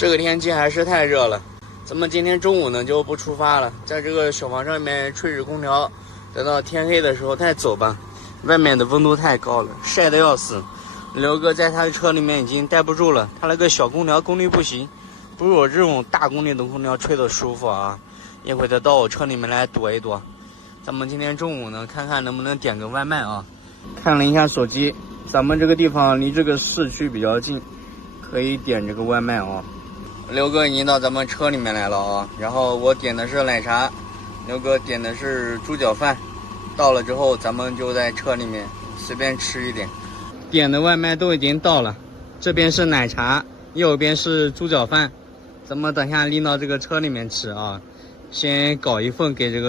这个天气还是太热了，咱们今天中午呢就不出发了，在这个小房车里面吹着空调，等到天黑的时候再走吧。外面的温度太高了，晒得要死。刘哥在他的车里面已经待不住了，他那个小空调功率不行，不是我这种大功率的空调吹得舒服啊。一会儿再到我车里面来躲一躲。咱们今天中午呢，看看能不能点个外卖啊。看了一下手机，咱们这个地方离这个市区比较近，可以点这个外卖啊。刘哥已经到咱们车里面来了啊，然后我点的是奶茶，刘哥点的是猪脚饭。到了之后，咱们就在车里面随便吃一点。点的外卖都已经到了，这边是奶茶，右边是猪脚饭，咱们等下拎到这个车里面吃啊。先搞一份给这个